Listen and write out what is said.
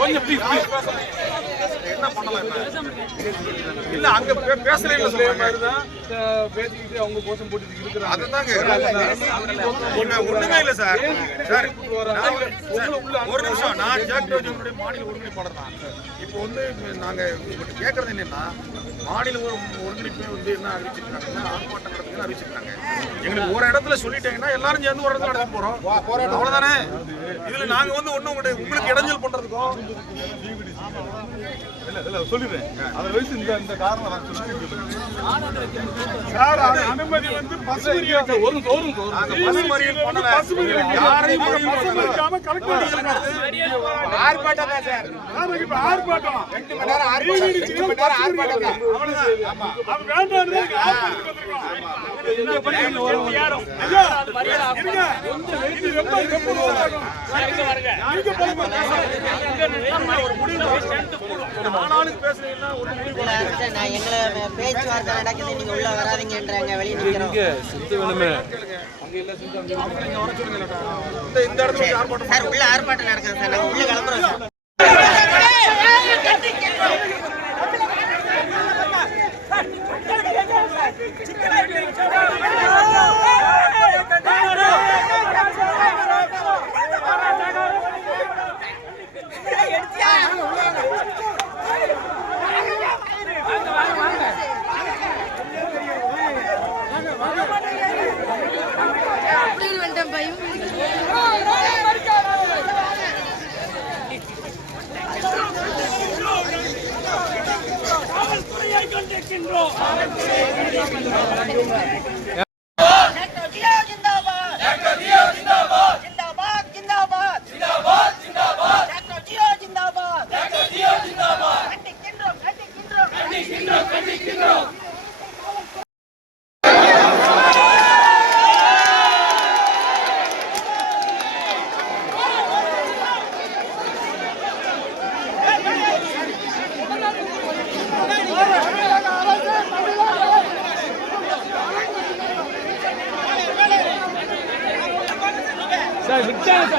கொஞ்சம் என்ன பண்ணலாம் இல்ல அங்க பேசல இல்ல சொல்ற மாதிரி தான் பேசிக்கிட்டு அவங்க கோஷம் போட்டுட்டு இருக்காங்க. அதுதாங்க ஒண்ணுமே இல்ல சார். சார் ஒரு நிமிஷம் நான் ஜாக்டோஜனுடைய மாநில ஒருங்கிணைப்பாளர் தான். இப்போ வந்து நாங்க கேட்கறது என்னன்னா மாநில ஒருங்கிணைப்பை வந்து என்ன அறிவிச்சிருக்காங்கன்னா ஆர்ப்பாட்டம் நடத்துன்னு அறிவிச்சிருக்காங்க. எங்களுக்கு ஒரு இடத்துல சொல்லிட்டீங்கன்னா எல்லாரும் சேர்ந்து ஒரு இடத்துல நடத்த போறோம் அவ்வளவுதானே. இதுல நாங்க வந்து ஒண்ணு உங்களுக்கு இடைஞ்சல் பண்றதுக்கும் சொல்லிடுறேன். அதை வயசு இந்த காரணம் அனுமதி வந்து ஆர்ப்பாட்டம் தான் சார். ஆர்ப்பாட்டம் 2 மணி நேரம் ஆர்ப்பாட்டம். எங்களை பேச்சுவார்த்தை நடக்குது, நீங்க உள்ள வராதீங்கன்றாங்க, வெளியே நிக்கிறோம். சார் உள்ள ஆர்ப்பாட்டம் நடக்குது சார், நாங்க உள்ள கிளம்புறோம் சார். விட்டாங்க